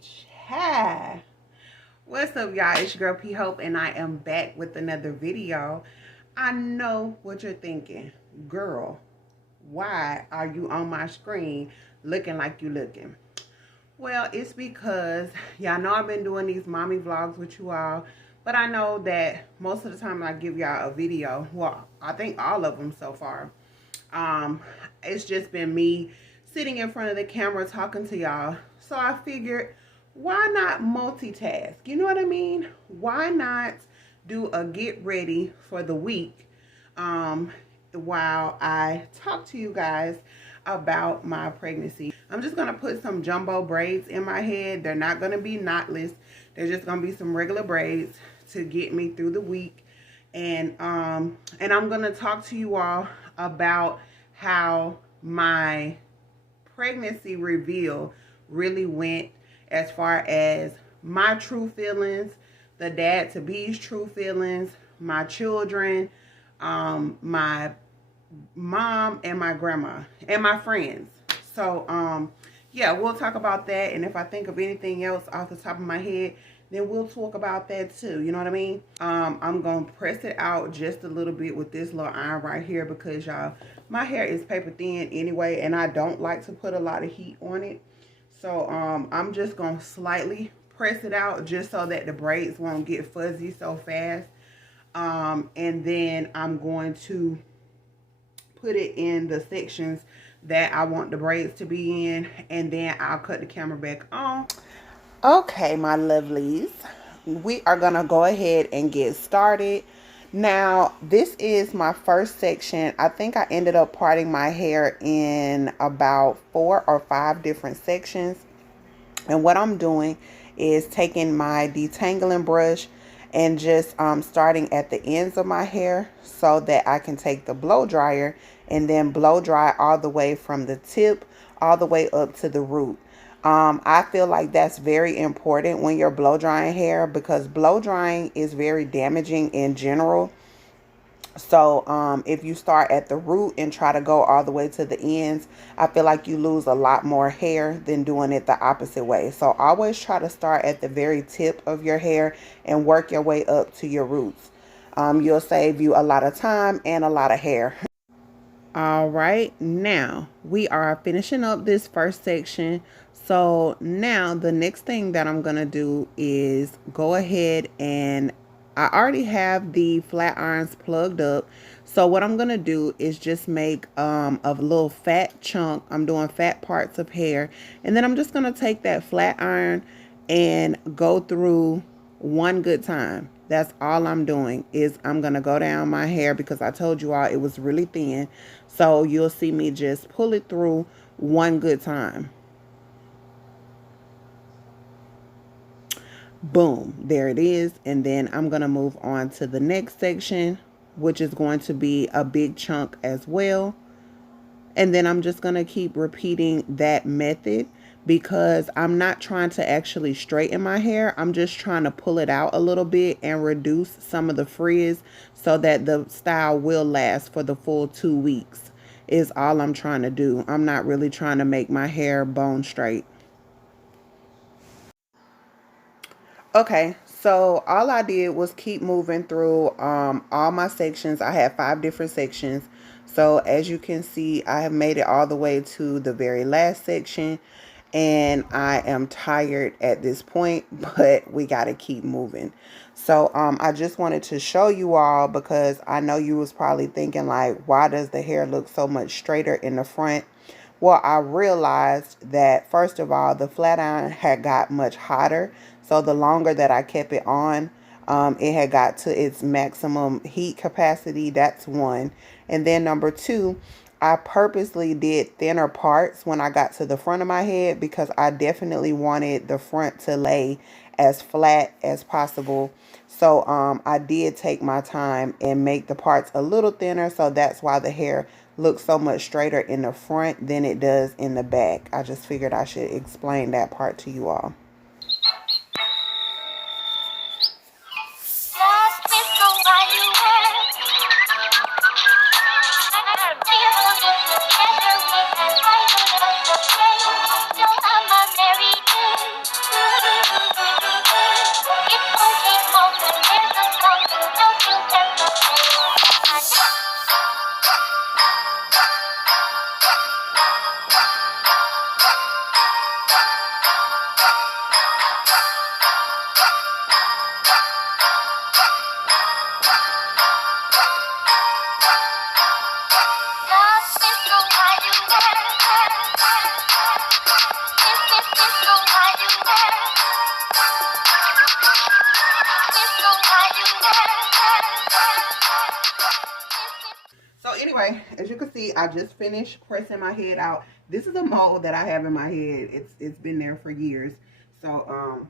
Child. What's up, y'all? It's your girl P Hope, and I am back with another video. I know what you're thinking. Girl, why are you on my screen looking like you looking? Well, it's because y'all know I've been doing these mommy vlogs with you all, but I know that most of the time I give y'all a video, well, I think all of them so far, it's just been me sitting in front of the camera talking to y'all. So I figured, why not multitask? You know what I mean? Why not do a get ready for the week while I talk to you guys about my pregnancy. I'm just gonna put some jumbo braids in my head. They're not gonna be knotless. They're just gonna be some regular braids to get me through the week. And I'm gonna talk to you all about how my pregnancy reveal really went, as far as my true feelings, the dad to be's true feelings, my children, my mom and my grandma and my friends. So yeah, we'll talk about that, and if I think of anything else off the top of my head, then we'll talk about that too. You know what I mean? I'm gonna press it out just a little bit with this little iron right here, because y'all, my hair is paper thin anyway, and I don't like to put a lot of heat on it. So I'm just gonna slightly press it out just so that the braids won't get fuzzy so fast. And then I'm going to put it in the sections that I want the braids to be in, and then I'll cut the camera back on. Okay, my lovelies, we are gonna go ahead and get started. Now, this is my first section. I think I ended up parting my hair in about 4 or 5 different sections. And what I'm doing is taking my detangling brush and just starting at the ends of my hair so that I can take the blow dryer and then blow dry all the way from the tip all the way up to the root. I feel like that's very important when you're blow drying hair, because blow drying is very damaging in general. So if you start at the root and try to go all the way to the ends, I feel like you lose a lot more hair than doing it the opposite way. So always try to start at the very tip of your hair and work your way up to your roots. You'll save you a lot of time and a lot of hair. All right, now we are finishing up this first section. So now the next thing that I'm gonna do is go ahead, and I already have the flat irons plugged up. So what I'm gonna do is just make a little fat chunk. I'm doing fat parts of hair, and then I'm just gonna take that flat iron and go through one good time. That's all I'm doing, is I'm gonna go down my hair, because I told you all it was really thin. So you'll see me just pull it through one good time. Boom, there it is. And then I'm gonna move on to the next section, which is going to be a big chunk as well. And then I'm just gonna keep repeating that method, because I'm not trying to actually straighten my hair. I'm just trying to pull it out a little bit and reduce some of the frizz so that the style will last for the full 2 weeks, is all I'm trying to do. I'm not really trying to make my hair bone straight. Okay, so all I did was keep moving through all my sections. I had 5 different sections. So as you can see, I have made it all the way to the very last section, and I am tired at this point, but we got to keep moving. So I just wanted to show you all, because I know you was probably thinking like, why does the hair look so much straighter in the front? Well, I realized that, first of all, the flat iron had got much hotter. So the longer that I kept it on, it had got to its maximum heat capacity. That's one. And then number 2, I purposely did thinner parts when I got to the front of my head, because I definitely wanted the front to lay as flat as possible. So I did take my time and make the parts a little thinner. So that's why the hair looks so much straighter in the front than it does in the back. I just figured I should explain that part to you all. can see, I just finished pressing my head out. This is a mold that I have in my head. It's been there for years. So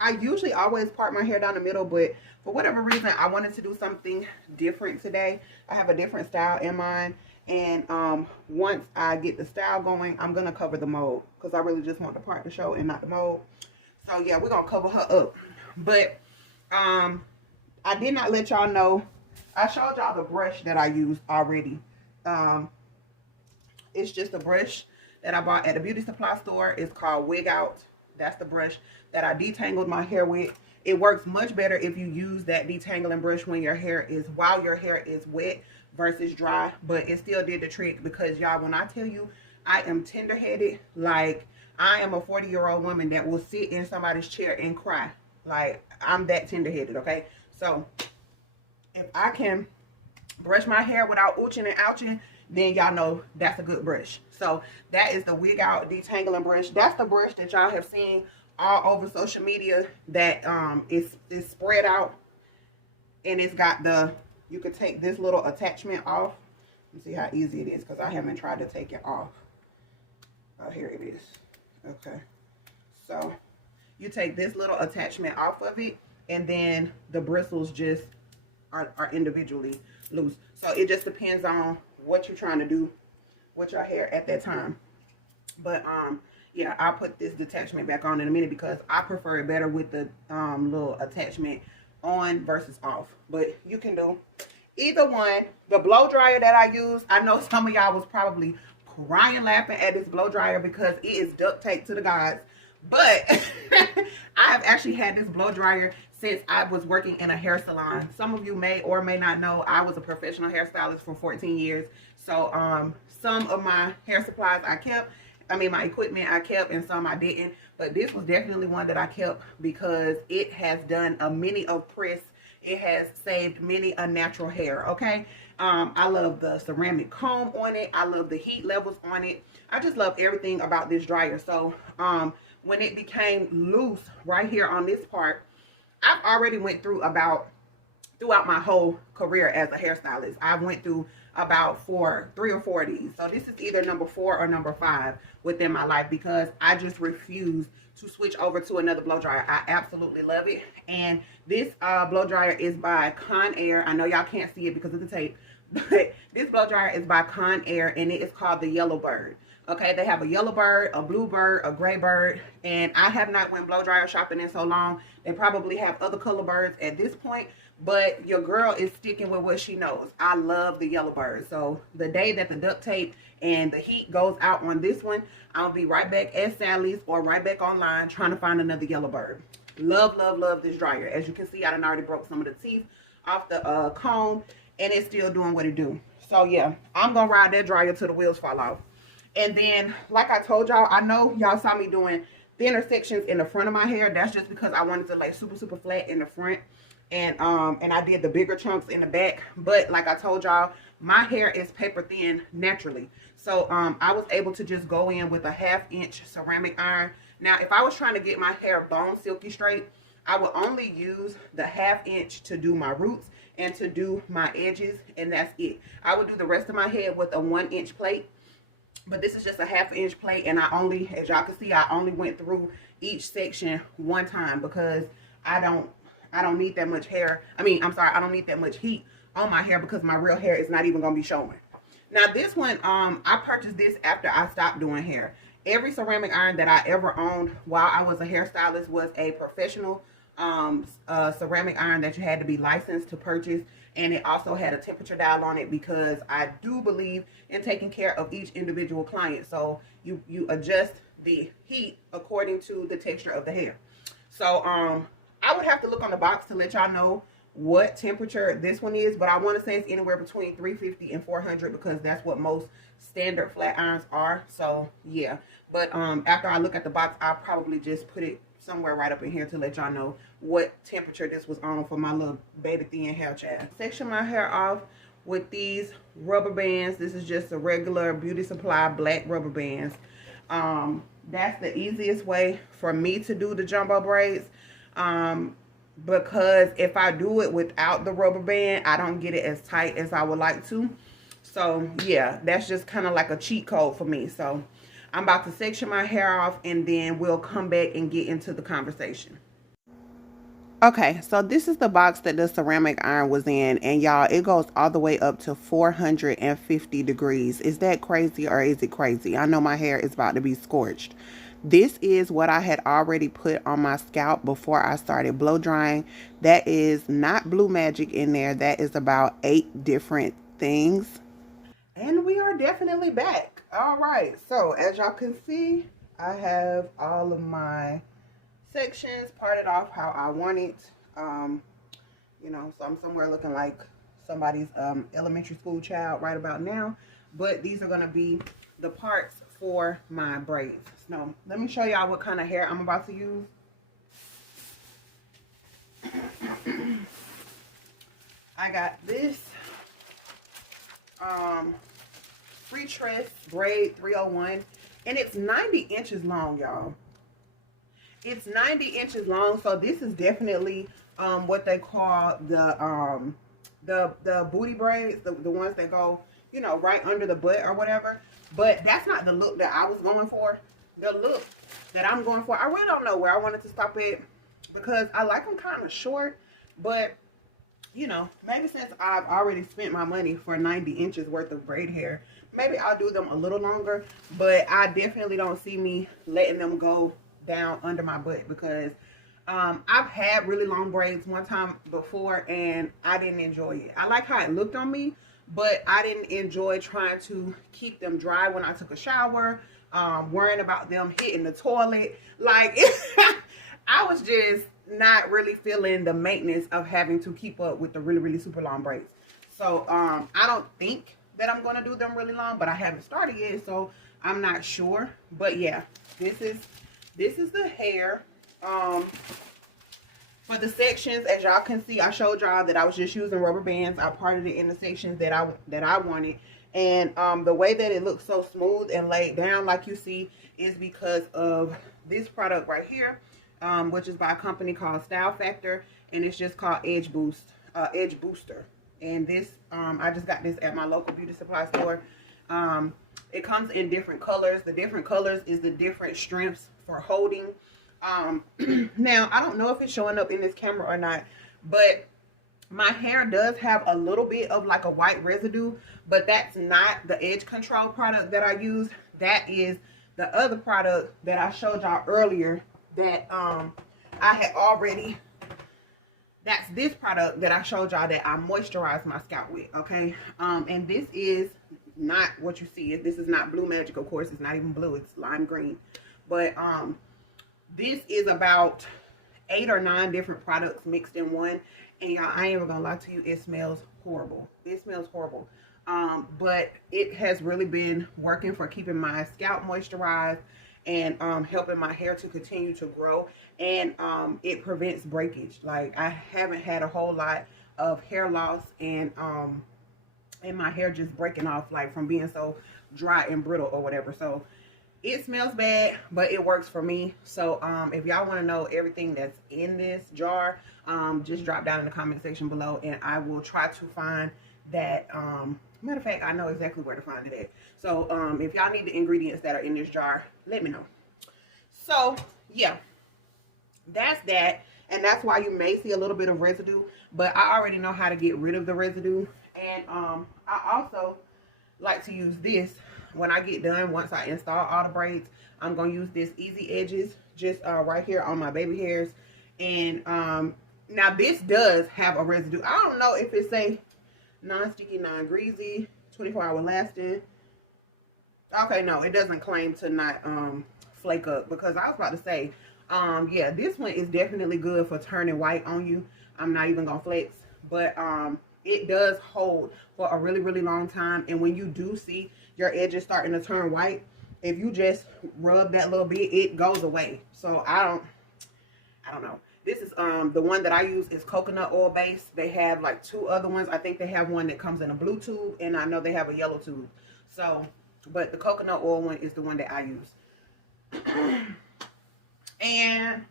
I usually always part my hair down the middle, but for whatever reason, I wanted to do something different today. I have a different style in mind, and once I get the style going, I'm gonna cover the mold because I really just want the part to show and not the mold. So yeah, we're gonna cover her up. But I did not let y'all know. I showed y'all the brush that I used already. It's just a brush that I bought at a beauty supply store. It's called Wig Out. That's the brush that I detangled my hair with. It works much better if you use that detangling brush when your hair is, while your hair is wet versus dry. But it still did the trick because y'all, when I tell you I am tender-headed, like I am a 40-year-old woman that will sit in somebody's chair and cry. Like I'm that tender-headed, okay? So if I can brush my hair without ooching and ouching, then y'all know that's a good brush. So that is the Wig Out detangling brush. That's the brush that y'all have seen all over social media that is spread out, and it's got the, you could take this little attachment off. Let me see how easy it is because I haven't tried to take it off. Oh, here it is. Okay, so you take this little attachment off of it, and then the bristles just are individually loose. So it just depends on what you're trying to do with your hair at that time. But yeah, I'll put this detachment back on in a minute because I prefer it better with the little attachment on versus off. But you can do either one. The blow dryer that I use, I know some of y'all was probably crying laughing at this blow dryer because it is duct tape to the gods. But I have actually had this blow dryer since I was working in a hair salon. Some of you may or may not know I was a professional hairstylist for 14 years. So some of my hair supplies I kept. I mean, my equipment I kept, and some I didn't. But this was definitely one that I kept because it has done a many of press. It has saved many a natural hair, okay? I love the ceramic comb on it. I love the heat levels on it. I just love everything about this dryer. So when it became loose right here on this part, I've already went through throughout my whole career as a hairstylist, I went through about 3 or 4 of these. So this is either number 4 or number 5 within my life because I just refuse to switch over to another blow dryer. I absolutely love it. And this blow dryer is by Conair. I know y'all can't see it because of the tape, but this blow dryer is by Conair, and it is called the Yellow Bird. Okay, they have a yellow bird, a blue bird, a gray bird, and I have not went blow dryer shopping in so long. They probably have other color birds at this point, but your girl is sticking with what she knows. I love the yellow bird. So the day that the duct tape and the heat goes out on this one, I'll be right back at Sally's or right back online trying to find another yellow bird. Love, love, love this dryer. As you can see, I done already broke some of the teeth off the comb, and it's still doing what it do. So yeah, I'm gonna ride that dryer till the wheels fall off. And then, like I told y'all, I know y'all saw me doing thinner sections in the front of my hair. That's just because I wanted to lay super, super flat in the front. And I did the bigger chunks in the back. But like I told y'all, my hair is paper thin naturally. So I was able to just go in with a 1/2 inch ceramic iron. Now, if I was trying to get my hair bone silky straight, I would only use the 1/2 inch to do my roots and to do my edges. And that's it. I would do the rest of my head with a 1 inch plate. But this is just a 1/2 inch plate, and I only, as y'all can see, I only went through each section one time because I don't need that much hair. I don't need that much heat on my hair because my real hair is not even gonna be showing. Now this one, I purchased this after I stopped doing hair. Every ceramic iron that I ever owned while I was a hairstylist was a professional ceramic iron that you had to be licensed to purchase. And it also had a temperature dial on it because I do believe in taking care of each individual client. So you adjust the heat according to the texture of the hair. So I would have to look on the box to let y'all know what temperature this one is, but I want to say it's anywhere between 350 and 400 because that's what most standard flat irons are. So yeah, but after I look at the box, I'll probably just put it somewhere right up in here to let y'all know what temperature this was on for my little baby thin hair child. Section my hair off with these rubber bands. This is just a regular beauty supply black rubber bands. That's the easiest way for me to do the jumbo braids, because if I do it without the rubber band, I don't get it as tight as I would like to. So yeah, that's just kind of like a cheat code for me. So I'm about to section my hair off, and then we'll come back and get into the conversation. Okay, so this is the box that the ceramic iron was in, and y'all, it goes all the way up to 450 degrees. Is that crazy, or is it crazy? I know my hair is about to be scorched. This is what I had already put on my scalp before I started blow drying. That is not Blue Magic in there. That is about 8 different things. And we are definitely back. All right, so as y'all can see, I have all of my sections parted off how I want it. You know, so I'm somewhere looking like somebody's elementary school child right about now. But these are going to be the parts for my braids. So let me show y'all what kind of hair I'm about to use. I got this free tress braid 301, and it's 90 inches long, y'all. It's 90 inches long, so this is definitely what they call the booty braids, the ones that go, you know, right under the butt or whatever. But that's not the look that I was going for. The look that I'm going for, I really don't know where I wanted to stop at, because I like them kind of short, but you know, maybe since I've already spent my money for 90 inches worth of braid hair, maybe I'll do them a little longer. But I definitely don't see me letting them go down under my butt, because I've had really long braids one time before and I didn't enjoy it. I like how it looked on me, but I didn't enjoy trying to keep them dry when I took a shower, worrying about them hitting the toilet. Like, I was just not really feeling the maintenance of having to keep up with the really super long braids. So I don't think that I'm going to do them really long, but I haven't started yet, so I'm not sure. But yeah, this is the hair. For the sections, as y'all can see, I showed y'all that I was just using rubber bands. I parted it in the sections that I wanted, and the way that it looks so smooth and laid down like you see is because of this product right here, which is by a company called Style Factor, and it's just called Edge Booster. And this, I just got this at my local beauty supply store. It comes in different colors. The different colors is the different strengths for holding. Now, I don't know if it's showing up in this camera or not, but my hair does have a little bit of like a white residue, but that's not the edge control product that I use. That is the other product that I showed y'all earlier that I had already. That's this product that I showed y'all that I moisturize my scalp with, okay? And this is not what you see. This is not Blue Magic, of course. It's not even blue. It's lime green. But this is about 8 or 9 different products mixed in one. And y'all, I ain't even gonna lie to you, it smells horrible. It smells horrible. But it has really been working for keeping my scalp moisturized and helping my hair to continue to grow. And it prevents breakage. Like, I haven't had a whole lot of hair loss and my hair just breaking off, like from being so dry and brittle or whatever. So it smells bad, but it works for me. So if y'all want to know everything that's in this jar, just drop down in the comment section below, and I will try to find that. Matter of fact, I know exactly where to find it at. So if y'all need the ingredients that are in this jar, let me know. So yeah, that's that. And that's why you may see a little bit of residue, but I already know how to get rid of the residue. And I also like to use this when I get done. Once I install all the braids, I'm going to use this Easy Edges just right here on my baby hairs. And now this does have a residue. I don't know if it's a non-sticky, non-greasy, 24-hour lasting. Okay, no, it doesn't claim to not flake up, because I was about to say, yeah, this one is definitely good for turning white on you. I'm not even going to flex, but it does hold for a really long time. And when you do see your edges starting to turn white, if you just rub that little bit, it goes away. So I don't know. This is the one that I use is coconut oil based. They have like 2 other ones. I think they have one that comes in a blue tube, and I know they have a yellow tube. So, but the coconut oil one is the one that I use. And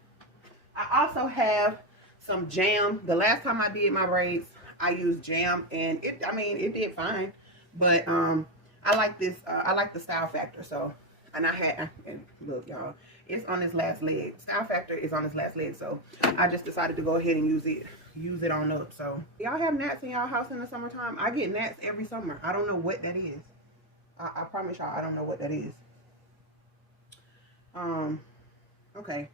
I also have some jam. The last time I did my braids, I used jam, and it did fine. But I like this. I like the Style Factor. So, and and look, y'all, it's on its last leg. Style Factor is on its last leg. So I just decided to go ahead and use it on up. So y'all have gnats in y'all house in the summertime? I get gnats every summer. I don't know what that is. I promise y'all, I don't know what that is. Okay.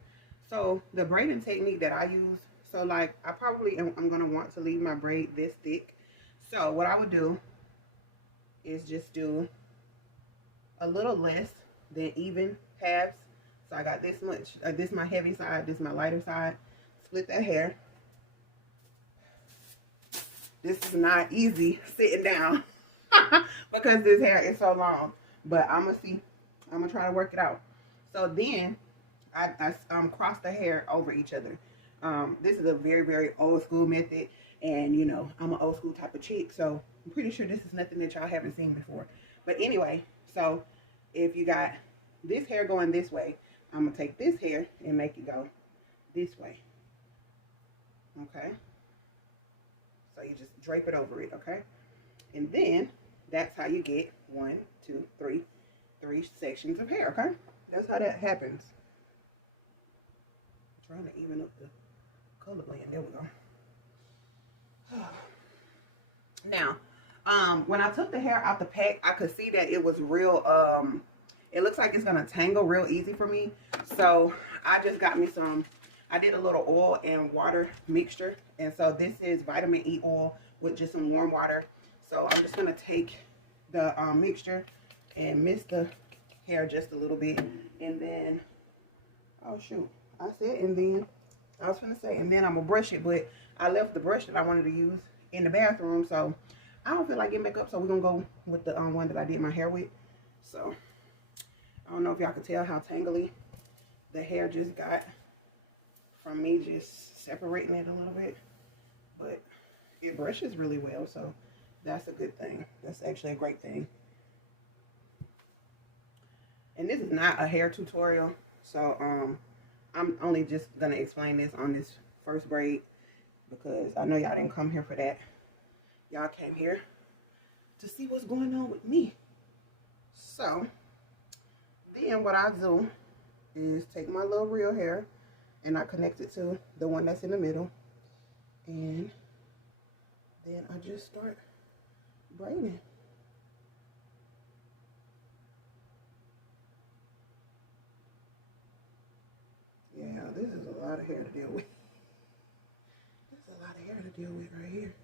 So the braiding technique that I use, so like I probably I'm gonna want to leave my braid this thick. So what I would do is just do a little less than even halves. So I got this much. This is my heavy side. This is my lighter side. Split that hair. This is not easy sitting down because this hair is so long. But I'm gonna try to work it out. So then I cross the hair over each other. This is a very, very old school method. And, you know, I'm an old school type of chick. So I'm pretty sure this is nothing that y'all haven't seen before. But anyway, so if you got this hair going this way, I'm going to take this hair and make it go this way. Okay. So you just drape it over it. Okay. And then that's how you get 1, 2, 3 sections of hair. Okay. That's how that happens. Trying to even up the color blend. There we go. Now, when I took the hair out the pack, I could see that it was real, it looks like it's going to tangle real easy for me. So I just got me I did a little oil and water mixture. And so this is vitamin E oil with just some warm water. So I'm just going to take the mixture and mist the hair just a little bit. And then, oh shoot, I said, and then, I was going to say, and then I'm going to brush it. But I left the brush that I wanted to use in the bathroom. So I don't feel like getting back up. So we're going to go with the one that I did my hair with. So I don't know if y'all can tell how tangly the hair just got from me just separating it a little bit. But it brushes really well. So that's a good thing. That's actually a great thing. And this is not a hair tutorial. So I'm only just going to explain this on this first braid because I know y'all didn't come here for that. Y'all came here to see what's going on with me. So then what I do is take my little real hair and I connect it to the one that's in the middle. And then I just start braiding. Yeah, this is a lot of hair to deal with. This is a lot of hair to deal with right here.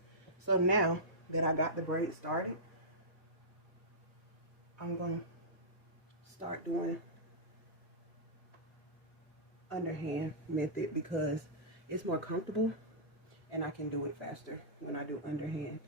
So now that I got the braid started, I'm going to start doing underhand method because it's more comfortable and I can do it faster when I do underhand.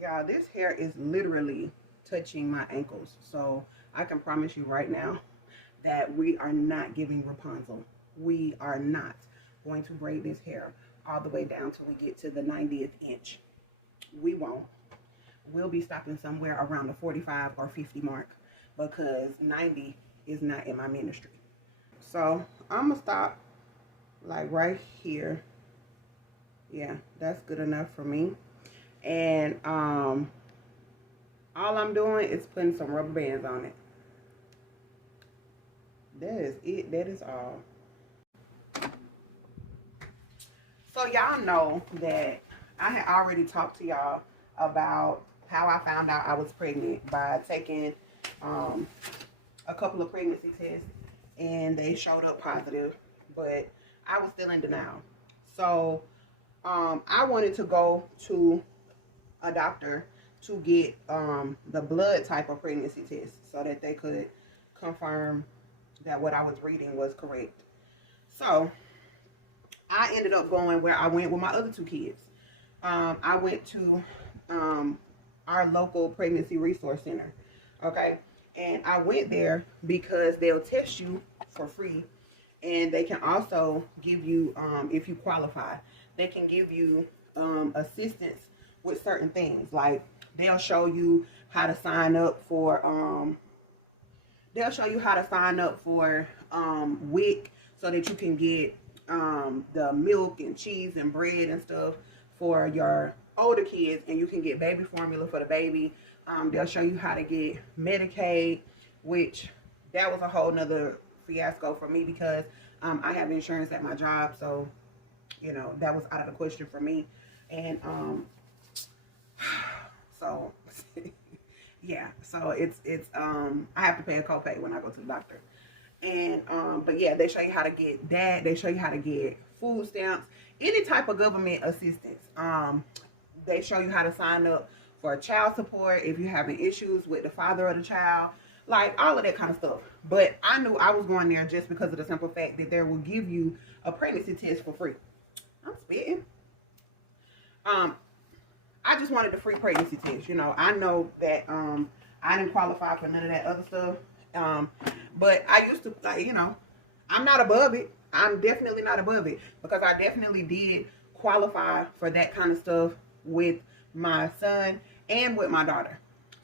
Yeah, this hair is literally touching my ankles. So I can promise you right now that we are not giving Rapunzel. We are not going to braid this hair all the way down till we get to the 90th inch. We won't. We'll be stopping somewhere around the 45 or 50 mark because 90 is not in my ministry. So I'm going to stop like right here. Yeah, that's good enough for me. And all I'm doing is putting some rubber bands on it. That is it. That is all. So y'all know that I had already talked to y'all about how I found out I was pregnant by taking a couple of pregnancy tests and they showed up positive, but I was still in denial. So I wanted to go to a doctor to get the blood type of pregnancy test so that they could confirm that what I was reading was correct. So I ended up going where I went with my other two kids. I went to our local pregnancy resource center. Okay. And I went there because they'll test you for free. And they can also give you, if you qualify, they can give you assistance with certain things. Like they'll show you how to sign up for, WIC so that you can get the milk and cheese and bread and stuff for your older kids, and you can get baby formula for the baby. They'll show you how to get Medicaid, which that was a whole nother fiasco for me because I have insurance at my job, so you know that was out of the question for me. And so yeah, so it's I have to pay a copay when I go to the doctor. And but yeah, they show you how to get that. They show you how to get food stamps, any type of government assistance. They show you how to sign up for child support if you're having issues with the father of the child, like all of that kind of stuff. But I knew I was going there just because of the simple fact that they will give you a pregnancy test for free. I'm spitting. I just wanted the free pregnancy test. You know, I know that I didn't qualify for none of that other stuff. But I used to, like, you know, I'm not above it. I'm definitely not above it because I definitely did qualify for that kind of stuff with my son and with my daughter.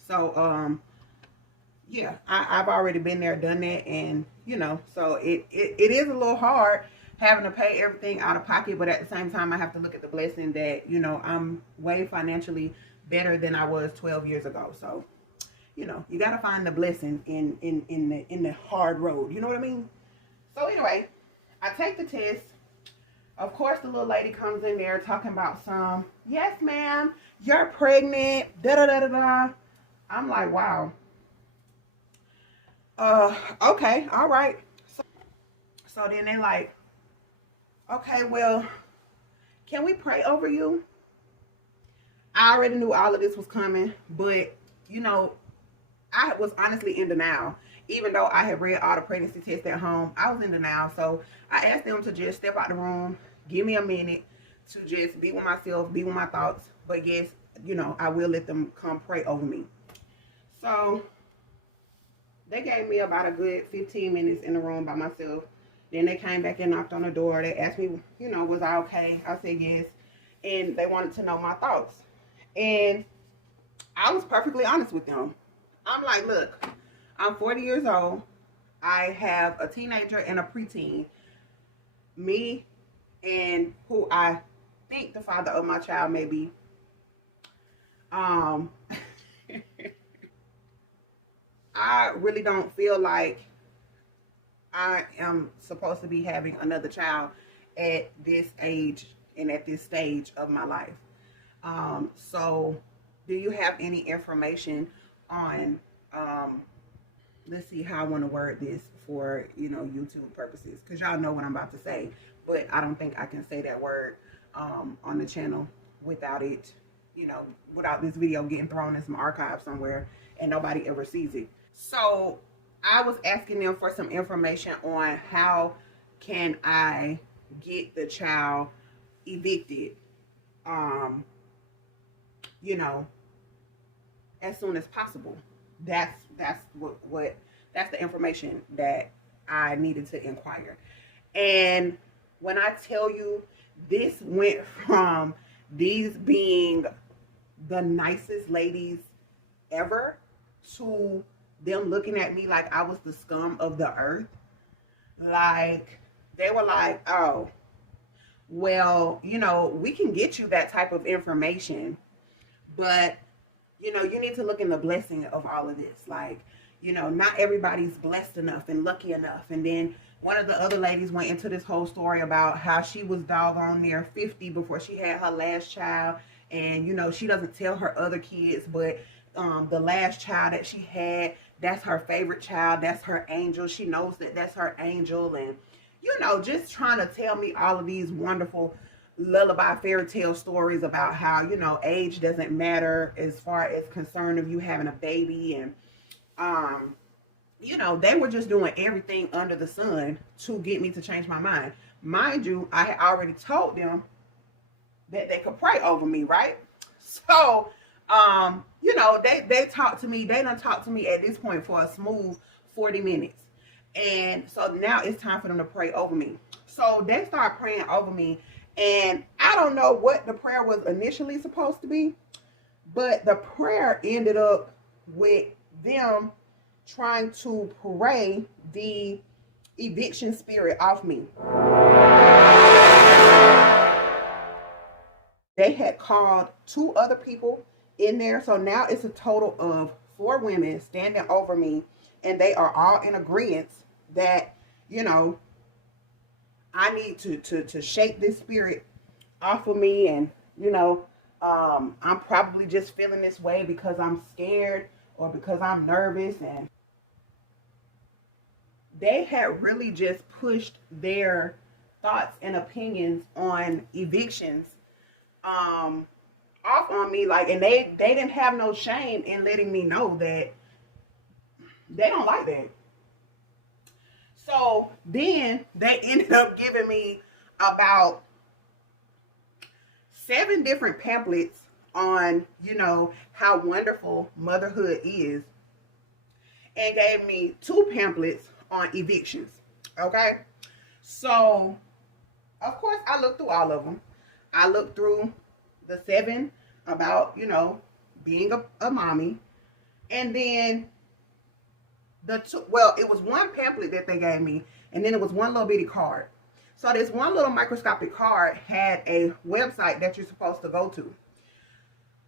So, yeah, I've already been there, done that. And, you know, so it is a little hard having to pay everything out of pocket. But at the same time, I have to look at the blessing that, you know, I'm way financially better than I was 12 years ago. So, you know, you got to find the blessing in the hard road. You know what I mean? So anyway, I take the test. Of course, the little lady comes in there talking about some, yes, ma'am, you're pregnant, da-da-da-da-da. I'm like, wow. Okay, all right. So then they like, okay, well, can we pray over you? I already knew all of this was coming, but, you know, I was honestly in denial. Even though I had read all the pregnancy tests at home, I was in denial. So I asked them to just step out the room, give me a minute to just be with myself, be with my thoughts. But yes, you know, I will let them come pray over me. So they gave me about a good 15 minutes in the room by myself. Then they came back and knocked on the door. They asked me, you know, was I okay? I said yes. And they wanted to know my thoughts. And I was perfectly honest with them. I'm like, look, I'm 40 years old. I have a teenager and a preteen. Me and who I think the father of my child may be. I really don't feel like I am supposed to be having another child at this age and at this stage of my life. So do you have any information on, let's see how I want to word this for, you know, YouTube purposes, because y'all know what I'm about to say, but I don't think I can say that word on the channel without it, you know, without this video getting thrown in some archive somewhere and nobody ever sees it. So I was asking them for some information on how can I get the child evicted, you know, as soon as possible. That's what that's the information that I needed to inquire. And when I tell you, this went from these being the nicest ladies ever to them looking at me like I was the scum of the earth. Like, they were like, oh, well, you know, we can get you that type of information, but, you know, you need to look in the blessing of all of this. Like, you know, not everybody's blessed enough and lucky enough. And then one of the other ladies went into this whole story about how she was doggone near 50 before she had her last child. And, you know, she doesn't tell her other kids, but the last child that she had, that's her favorite child. That's her angel. She knows that that's her angel. And, you know, just trying to tell me all of these wonderful lullaby fairy tale stories about how, you know, age doesn't matter as far as concern of you having a baby. And you know, they were just doing everything under the sun to get me to change my mind. Mind you, I had already told them that they could pray over me, right? So, you know, they talked to me. They done talked to me at this point for a smooth 40 minutes. And so now it's time for them to pray over me. So they start praying over me. And I don't know what the prayer was initially supposed to be, but the prayer ended up with them trying to pray the eviction spirit off me. They had called 2 other people in there. So now it's a total of 4 women standing over me. And they are all in agreement that, you know, I need to shake this spirit off of me. And, you know, I'm probably just feeling this way because I'm scared or because I'm nervous. And they had really just pushed their thoughts and opinions on evictions off on me, like, and they didn't have no shame in letting me know that they don't like that. So then they ended up giving me about 7 different pamphlets on, you know, how wonderful motherhood is, and gave me 2 pamphlets on evictions. Okay, so of course I looked through all of them. I looked through the 7 about, you know, being a mommy. And then the 2, well, it was 1 pamphlet that they gave me. And then it was 1 little bitty card. So this 1 little microscopic card had a website that you're supposed to go to.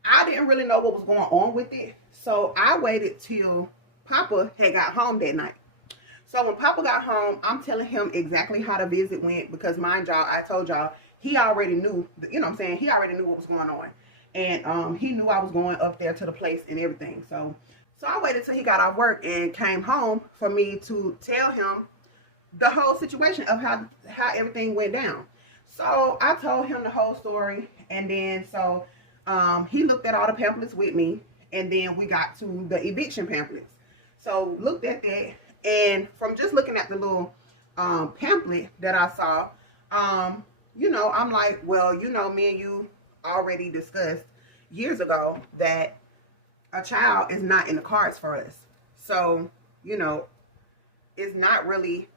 I didn't really know what was going on with it. So I waited till Papa had got home that night. So when Papa got home, I'm telling him exactly how the visit went. Because mind y'all, I told y'all, he already knew, you know what I'm saying? He already knew what was going on. And he knew I was going up there to the place and everything. So I waited till he got off work and came home for me to tell him the whole situation of how everything went down. So I told him the whole story. And then so he looked at all the pamphlets with me. And then we got to the eviction pamphlets. So looked at that. And from just looking at the little pamphlet that I saw, you know, I'm like, well, you know, me and you already discussed years ago that a child is not in the cards for us. So, you know, it's not really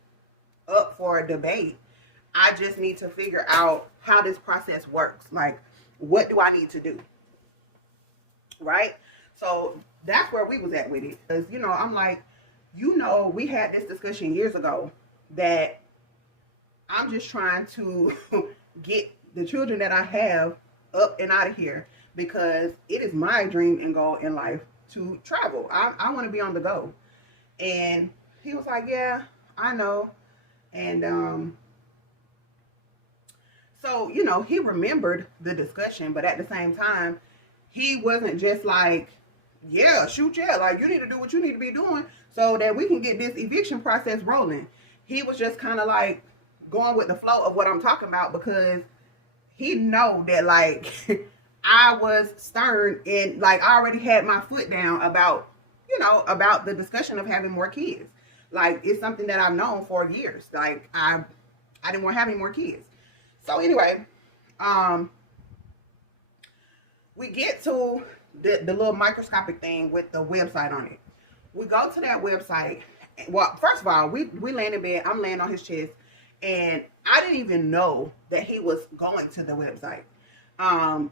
up for a debate. I just need to figure out how this process works. Like, what do I need to do? Right? So that's where we was at with it. Because, you know, I'm like, you know, we had this discussion years ago that I'm just trying to get the children that I have up and out of here, because it is my dream and goal in life to travel. I want to be on the go. And he was like, yeah, I know. And so, you know, he remembered the discussion, but at the same time, he wasn't just like, yeah, shoot, yeah, like, you need to do what you need to be doing so that we can get this eviction process rolling. He was just kind of like going with the flow of what I'm talking about, because he know that, like, I was stern and, like, I already had my foot down about, you know, about the discussion of having more kids. Like, it's something that I've known for years. Like, I didn't want to have any more kids. So anyway, we get to the little microscopic thing with the website on it. We go to that website. Well, first of all, we land in bed. I'm laying on his chest. And I didn't even know that he was going to the website. I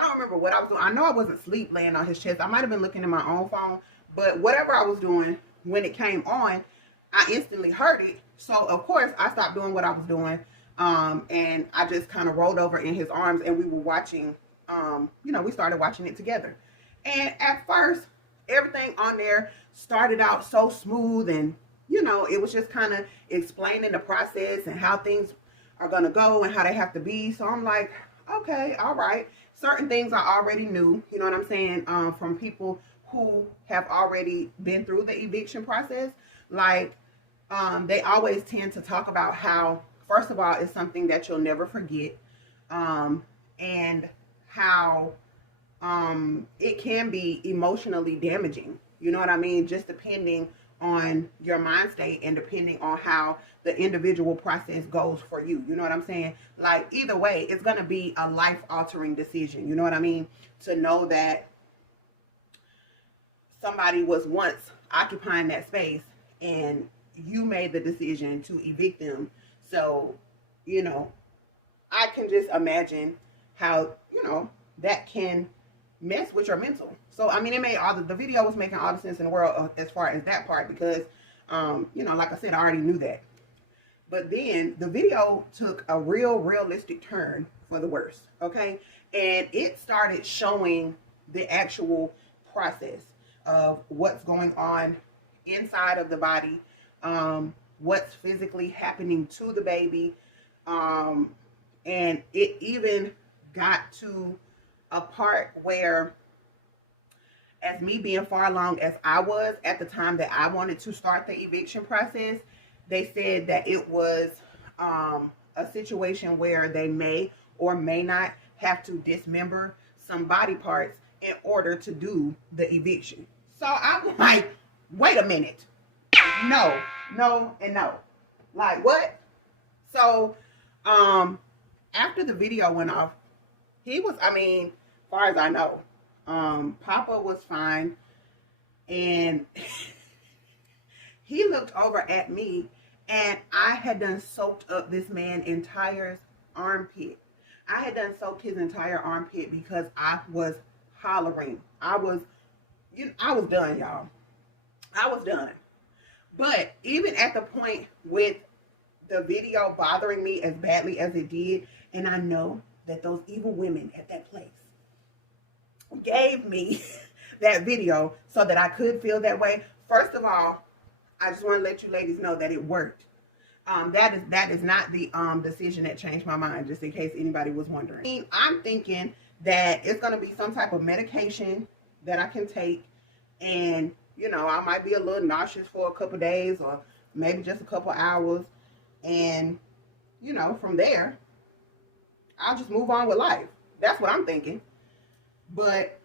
don't remember what I was doing. I know I wasn't asleep laying on his chest. I might have been looking at my own phone. But whatever I was doing, when it came on, I instantly heard it. So, of course, I stopped doing what I was doing. And I just kind of rolled over in his arms, and we were watching, you know, we started watching it together. And at first, everything on there started out so smooth, and, you know, it was just kind of explaining the process and how things are going to go and how they have to be. So I'm like, okay, all right. Certain things I already knew, you know what I'm saying, from people who have already been through the eviction process. Like, they always tend to talk about how, first of all, it's something that you'll never forget. and how it can be emotionally damaging. You know what I mean? Just depending on your mind state and depending on how the individual process goes for you. You know what I'm saying? Like, either way, it's going to be a life altering decision. You know what I mean? To know that somebody was once occupying that space and you made the decision to evict them. So, you know, I can just imagine how, you know, that can mess with your mental. So, I mean, it made all the video was making all the sense in the world as far as that part, because, you know, like I said, I already knew that. But then the video took a realistic turn for the worse, okay? And it started showing the actual process of what's going on inside of the body, what's physically happening to the baby, and it even got to a part where, as me being far along as I was at the time that I wanted to start the eviction process, they said that it was a situation where they may or may not have to dismember some body parts in order to do the eviction. So I'm like, wait a minute. No, and no. Like, what? So, after the video went off, he was, I mean, as far as I know, Papa was fine. And he looked over at me, and I had done soaked up this man's entire armpit. I had done soaked his entire armpit because I was hollering. I was done, y'all. I was done. But even at the point with the video bothering me as badly as it did, and I know that those evil women at that place gave me that video so that I could feel that way. First of all, I just want to let you ladies know that it worked. That is not the decision that changed my mind, just in case anybody was wondering. I'm thinking that it's going to be some type of medication that I can take, and, you know, I might be a little nauseous for a couple days or maybe just a couple hours, and, you know, from there I'll just move on with life. That's what I'm thinking. But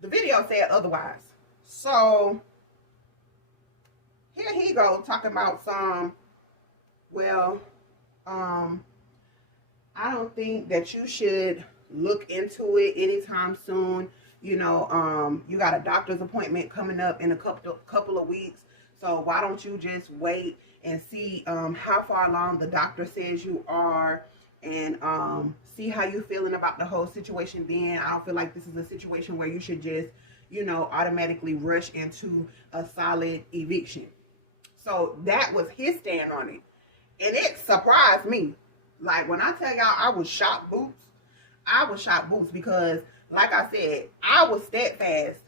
the video said otherwise. So here he goes talking about some, well, I don't think that you should look into it anytime soon. You know, you got a doctor's appointment coming up in a couple of weeks. So why don't you just wait and see how far along the doctor says you are, and see how you feeling about the whole situation then. I don't feel like this is a situation where you should just, you know, automatically rush into a solid eviction. So that was his stand on it. And it surprised me. Like, when I tell y'all I was shocked boots, because, like I said, I was steadfast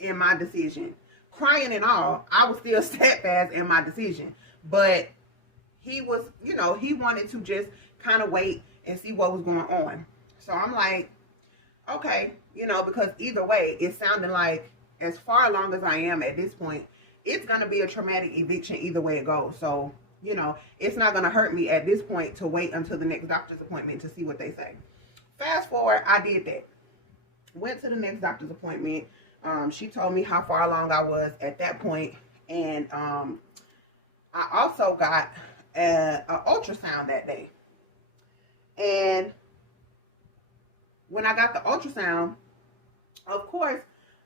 in my decision. Crying and all, I was still steadfast in my decision. But he was, you know, he wanted to just kind of wait and see what was going on. So I'm like, okay, you know, because either way, it sounded like, as far along as I am at this point, it's going to be a traumatic eviction either way it goes. So, you know, it's not going to hurt me at this point to wait until the next doctor's appointment to see what they say. Fast forward, I did that. Went to the next doctor's appointment. She told me how far along I was at that point. And I also got an ultrasound that day. And when I got the ultrasound, of course,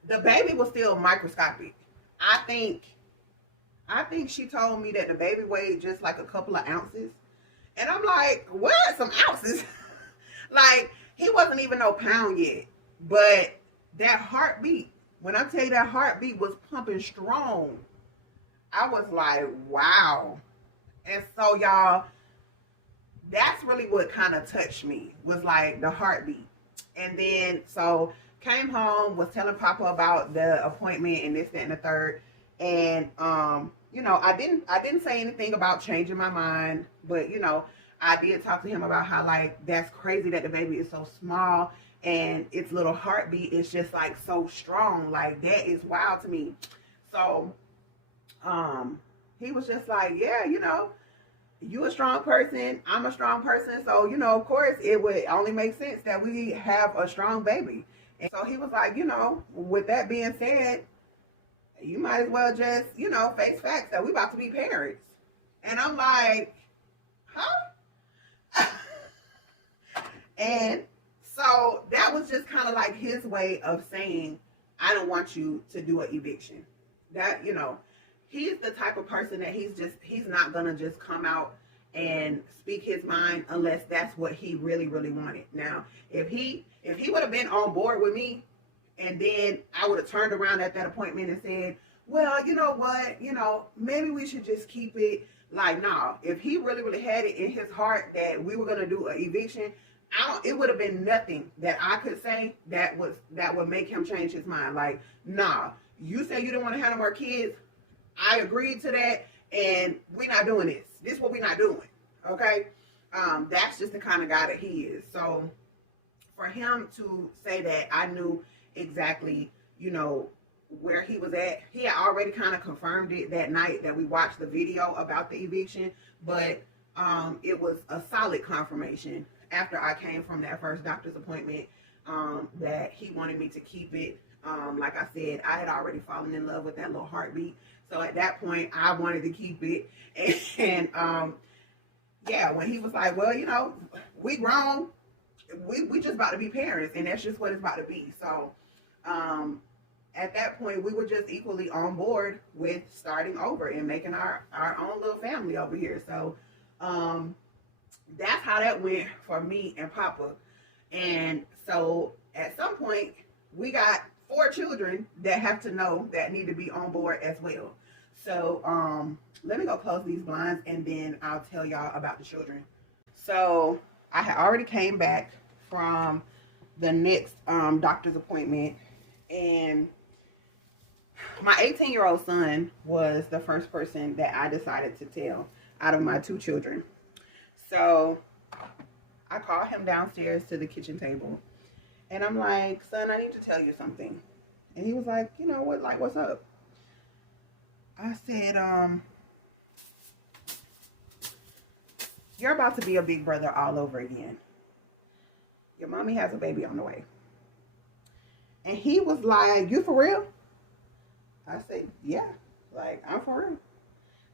the baby was still microscopic. I think she told me that the baby weighed just like a couple of ounces. And I'm like, what? Some ounces? Like, he wasn't even no pound yet. But that heartbeat, when I tell you that heartbeat was pumping strong, I was like, wow. And so, y'all, that's really what kind of touched me, was like the heartbeat. And then, so, came home, was telling Papa about the appointment and this, that, and the third. And, you know, I didn't say anything about changing my mind, but, you know, I did talk to him about how, like, that's crazy that the baby is so small and its little heartbeat is just, like, so strong. Like, that is wild to me. So, he was just like, yeah, you know, you a strong person, I'm a strong person. So, you know, of course, it would only make sense that we have a strong baby. And so he was like, you know, with that being said, you might as well just, you know, face facts that we about to be parents. And I'm like, huh? And so that was just kind of like his way of saying, I don't want you to do an eviction. That, you know, he's the type of person that he's not going to just come out and speak his mind unless that's what he really, really wanted. Now, if he would have been on board with me, and then I would have turned around at that appointment and said, well, you know what, you know, maybe we should just keep it. Like, nah, if he really, really had it in his heart that we were going to do an eviction, it would have been nothing that I could say that would make him change his mind. Like, nah, you say you don't want to have no more kids. I agreed to that, and we're not doing this. This is what we're not doing. Okay? That's just the kind of guy that he is. So for him to say that, I knew exactly, you know, where he was at. He had already kind of confirmed it that night that we watched the video about the eviction, but it was a solid confirmation after I came from that first doctor's appointment that he wanted me to keep it. Like I said, I had already fallen in love with that little heartbeat. So at that point, I wanted to keep it. And yeah, when he was like, well, you know, we grown, we just about to be parents, and that's just what it's about to be. So at that point, we were just equally on board with starting over and making our own little family over here. So that's how that went for me and Papa. And so at some point, we got 4 children that have to know that need to be on board as well. So let me go close these blinds, and then I'll tell y'all about the children. So I had already came back from the next doctor's appointment, and my 18-year-old son was the first person that I decided to tell out of my 2 children. So I called him downstairs to the kitchen table, and I'm like, son, I need to tell you something. And he was like, you know what, like, what's up? I said, you're about to be a big brother all over again. Your mommy has a baby on the way. And he was like, you for real? I said, yeah, like, I'm for real.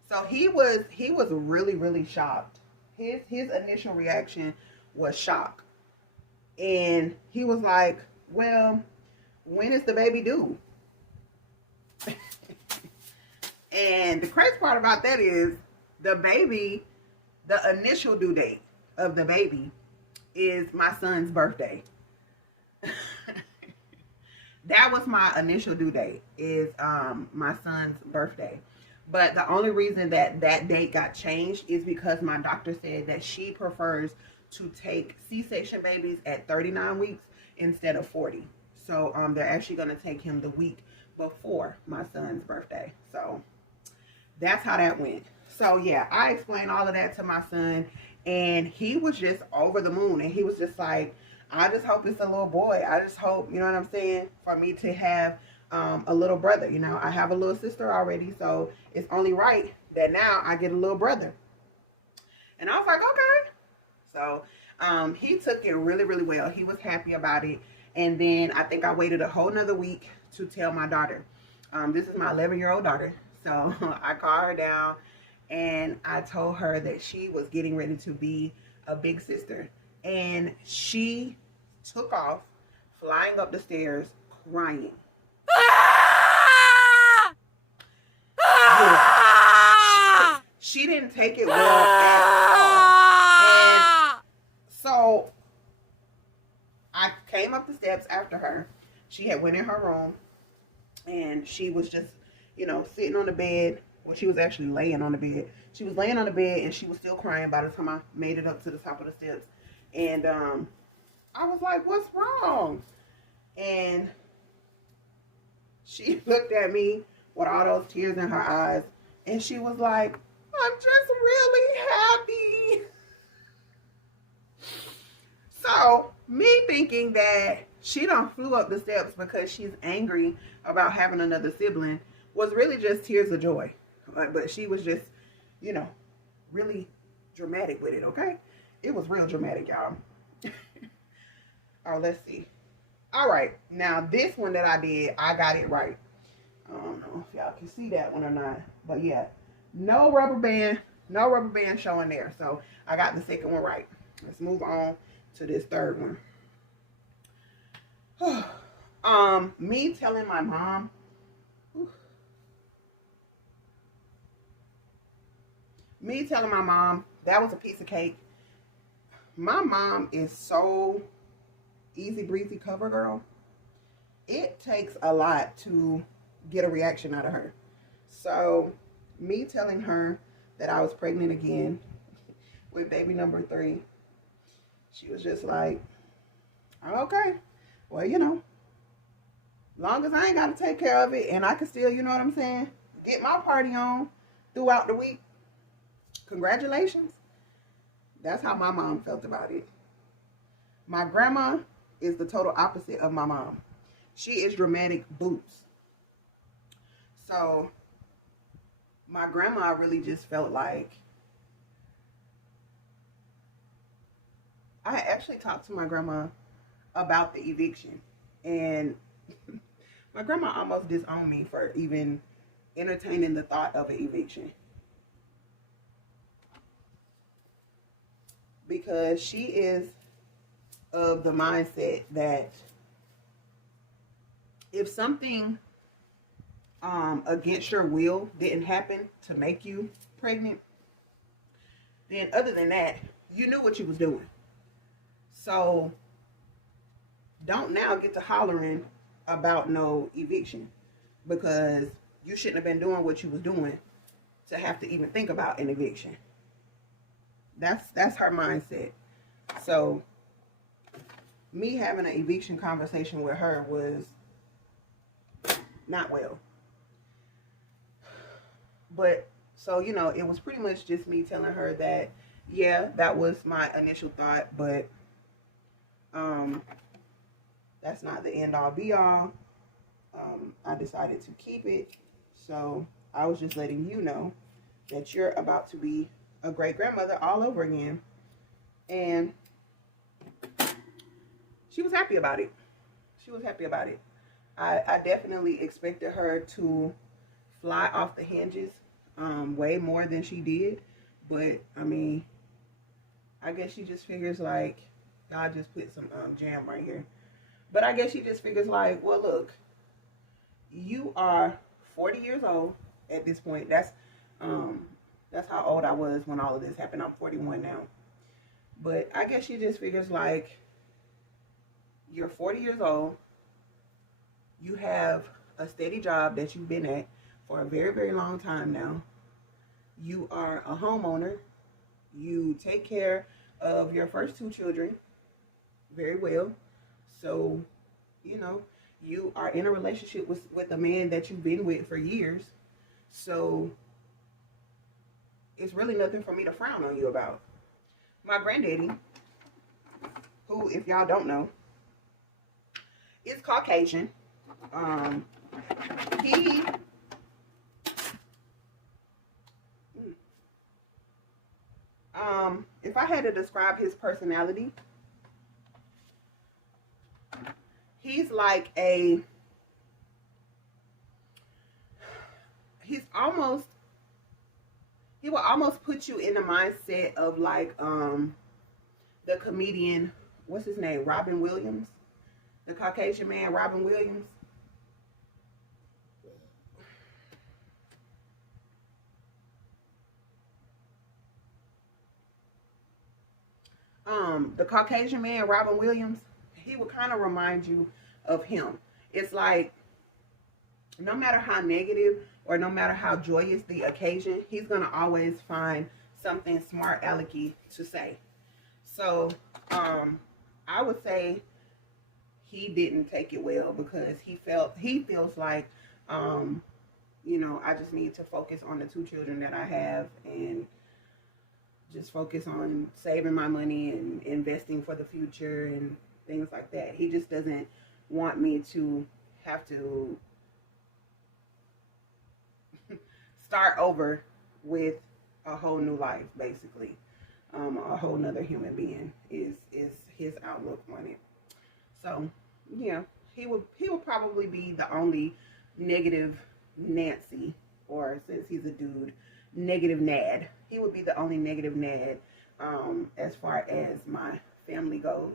So he was really, really shocked. His initial reaction was shock. And he was like, well, when is the baby due? And the crazy part about that is the initial due date of the baby is my son's birthday. That was my initial due date, is my son's birthday. But the only reason that date got changed is because my doctor said that she prefers to take C-section babies at 39 weeks instead of 40. So they're actually going to take him the week before my son's birthday. So that's how that went. So yeah, I explained all of that to my son, and he was just over the moon. And he was just like, I just hope it's a little boy. I just hope, you know what I'm saying, for me to have a little brother. You know, I have a little sister already, so it's only right that now I get a little brother. And I was like, okay. So he took it really, really well. He was happy about it. And then I think I waited a whole nother week to tell my daughter. This is my 11-year-old daughter. So I called her down, and I told her that she was getting ready to be a big sister. And she took off, flying up the stairs, crying. She didn't take it well at all. And so I came up the steps after her. She had went in her room, and she was just, you know, sitting on the bed. Well, she was actually laying on the bed. She was laying on the bed, and she was still crying by the time I made it up to the top of the steps. And I was like, what's wrong? And she looked at me with all those tears in her eyes, and she was like, I'm just really happy. So me thinking that she done flew up the steps because she's angry about having another sibling was really just tears of joy. But she was just, you know, really dramatic with it, okay? It was real dramatic, y'all. Oh, let's see. All right, now this one that I did, I got it right. I don't know if y'all can see that one or not, but yeah, no rubber band, no rubber band showing there. So I got the second one right. Let's move on to this third one. Me telling my mom, that was a piece of cake. My mom is so easy breezy cover girl. It takes a lot to get a reaction out of her. So me telling her that I was pregnant again with baby number 3, she was just like, okay, well, you know, long as I ain't got to take care of it and I can still, you know what I'm saying, get my party on throughout the week, congratulations. That's how my mom felt about it. My grandma is the total opposite of my mom. She is dramatic boots. So my grandma really just felt like, I actually talked to my grandma about the eviction, and my grandma almost disowned me for even entertaining the thought of an eviction, because she is of the mindset that if something against your will didn't happen to make you pregnant, then other than that, you knew what you was doing. So don't now get to hollering about no eviction, because you shouldn't have been doing what you was doing to have to even think about an eviction. That's her mindset. So me having an eviction conversation with her was not well. But so, you know, it was pretty much just me telling her that, yeah, that was my initial thought, but that's not the end all be all. I decided to keep it. So I was just letting you know that you're about to be a great grandmother all over again. And she was happy about it. She was happy about it. I definitely expected her to fly off the hinges way more than she did. But, I mean, I guess she just figures like, God just put some jam right here. But I guess she just figures like, well, look, you are 40 years old at this point. That's how old I was when all of this happened. I'm 41 now. But I guess she just figures like, you're 40 years old. You have a steady job that you've been at for a very, very long time now. You are a homeowner. You take care of your first 2 children very well. So, you know, you are in a relationship with a man that you've been with for years. So it's really nothing for me to frown on you about. My granddaddy, who, if y'all don't know, is Caucasian. He if I had to describe his personality, he's like he will almost put you in the mindset of like the comedian, what's his name, Robin Williams, the Caucasian man, Robin Williams. The Caucasian man, Robin Williams, he would kind of remind you of him. It's like, no matter how negative or no matter how joyous the occasion, he's going to always find something smart alecky to say. So, I would say he didn't take it well, because he feels like, you know, I just need to focus on the 2 children that I have and just focus on saving my money and investing for the future and things like that. He just doesn't want me to have to start over with a whole new life, basically. a whole nother human being is his outlook on it. So yeah, he would probably be the only negative Nancy, or since he's a dude, negative Nad. He would be the only negative Nad as far as my family goes.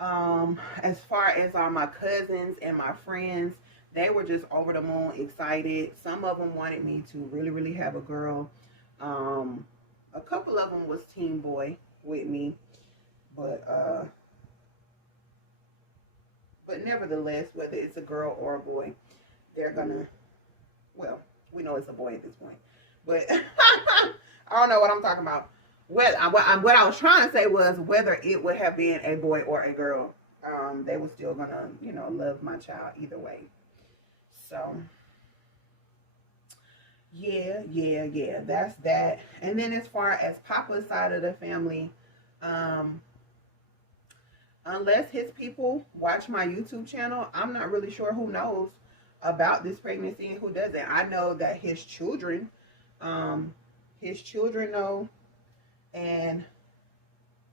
As far as all my cousins and my friends, they were just over the moon excited. Some of them wanted me to really, really have a girl. A couple of them was teen boy with me, but nevertheless, whether it's a girl or a boy, they're gonna. Well, we know it's a boy at this point, but I don't know what I'm talking about. What I was trying to say was whether it would have been a boy or a girl, they were still gonna, love my child either way. So, yeah, that's that. And then as far as Papa's side of the family, unless his people watch my YouTube channel, I'm not really sure who knows about this pregnancy and who doesn't. I know that his children know, and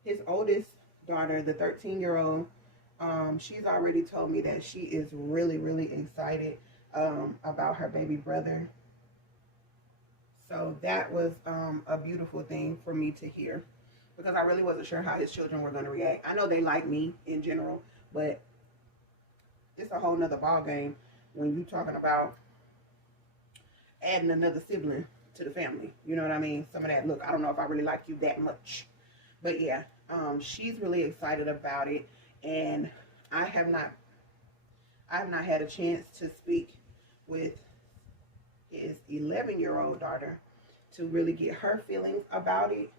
his oldest daughter, the 13-year-old, she's already told me that she is really, really excited about her baby brother. So that was a beautiful thing for me to hear, because I really wasn't sure how his children were going to react. I know they like me in general, but it's a whole nother ball game when you're talking about adding another sibling to the family. You know what I mean? Some of that, look, I don't know if I really like you that much. But yeah, she's really excited about it. And I have not had a chance to speak with his 11-year-old daughter to really get her feelings about it,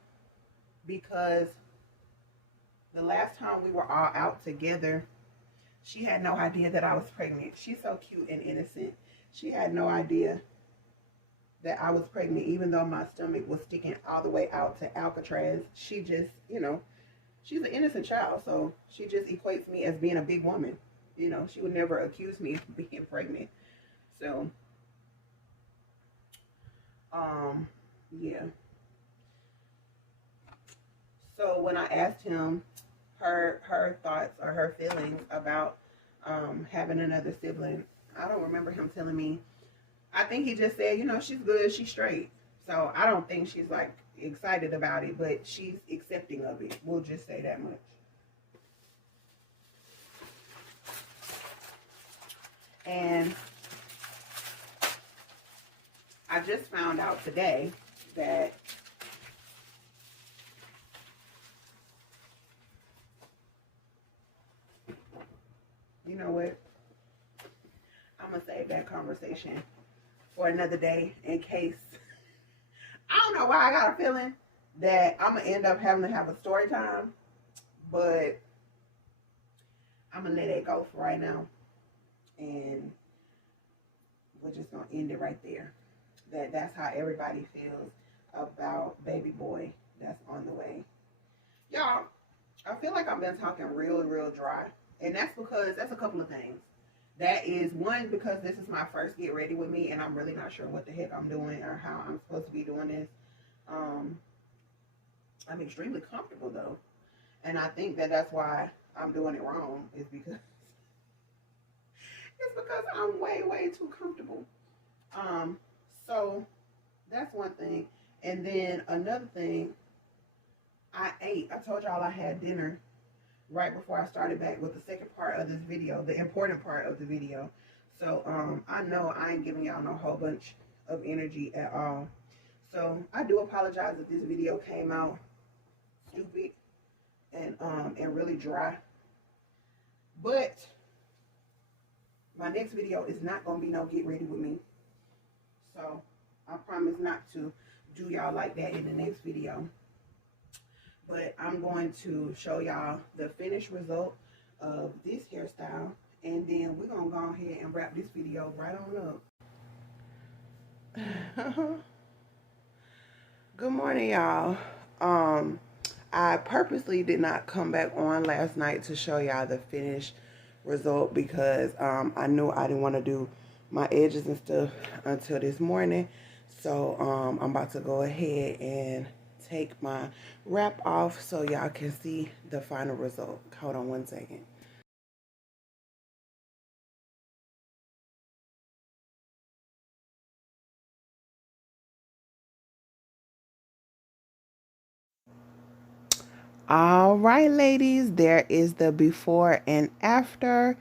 because the last time we were all out together, she had no idea that I was pregnant. She's so cute and innocent. She had no idea that I was pregnant, even though my stomach was sticking all the way out to Alcatraz. She just, she's an innocent child, so she just equates me as being a big woman. She would never accuse me of being pregnant. So, yeah. So when I asked him her thoughts or her feelings about having another sibling, I don't remember him telling me. I think he just said, she's good, she's straight. So I don't think she's like excited about it, but she's accepting of it. We'll just say that much. And I just found out today that you know what? I'm going to save that conversation for another day, in case. I don't know why I got a feeling that I'm going to end up having to have a story time, but I'm going to let it go for right now. And we're just going to end it right there. That's how everybody feels about baby boy that's on the way. Y'all, I feel like I've been talking real, real dry. And that's because, that's a couple of things. That is, one, because this is my first get ready with me, and I'm really not sure what the heck I'm doing or how I'm supposed to be doing this. I'm extremely comfortable, though. And I think that's why I'm doing it wrong, is because I'm way, way too comfortable. So that's one thing. And then another thing, I told y'all I had dinner right before I started back with the second part of this video, the important part of the video. So I know I ain't giving y'all no whole bunch of energy at all. So I do apologize if this video came out stupid and really dry. But my next video is not gonna be no get ready with me. So I promise not to do y'all like that in the next video. But I'm going to show y'all the finished result of this hairstyle, and then we're gonna go ahead and wrap this video right on up. Good morning, y'all. I purposely did not come back on last night to show y'all the finished result, because I knew I didn't want to do my edges and stuff until this morning. So I'm about to go ahead and take my wrap off so y'all can see the final result. Hold on one second. All right, ladies, there is the before and after.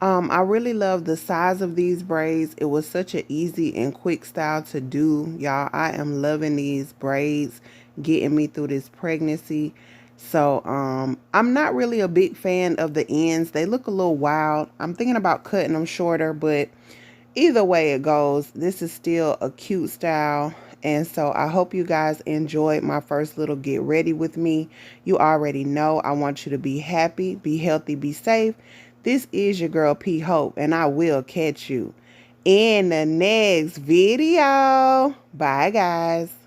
I really love the size of these braids. It was such an easy and quick style to do, y'all. I am loving these braids, getting me through this pregnancy. So I'm not really a big fan of the ends. They look a little wild. I'm thinking about cutting them shorter, but either way it goes, this is still a cute style. And so I hope you guys enjoyed my first little get ready with me. You already know I want you to be happy, be healthy, be safe. This is your girl P Hope, and I will catch you in the next video. Bye guys.